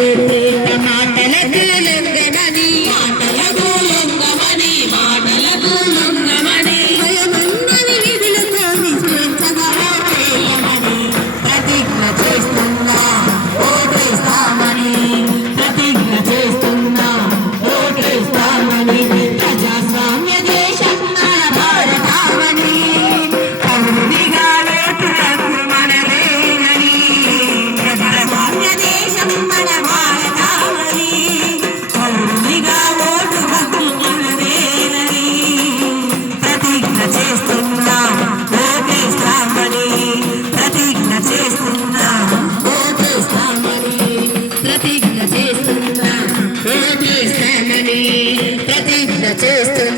మాటలకు లొంగమని మాటలకు లొంగమని మాటలకు లొంగమని భయమందని విధులతో నిశ్చయించగా ఓటేయమని ప్రతిజ్ఞ చేస్తున్నా ఓటేస్తామని ప్రతిజ్ఞ చేస్తున్నా ఓటేస్తామని ప్రజాస్వామ్య దేశం మన భారతావని పౌరుడిగా ఓటు మనదేనని ప్రజాస్వామ్య దేశం మన భారతావని పౌరుడిగా ఓటు హక్కు మనదేనని ప్రతిజ్ఞ చేస్తున్నా ఓటేస్తామని ప్రతిజ్ఞ చేస్తున్నా ఓటేస్తామని ప్రతిజ్ఞ చేస్తున్నా ఓటేస్తామని ప్రతిజ్ఞ చేస్తున్నా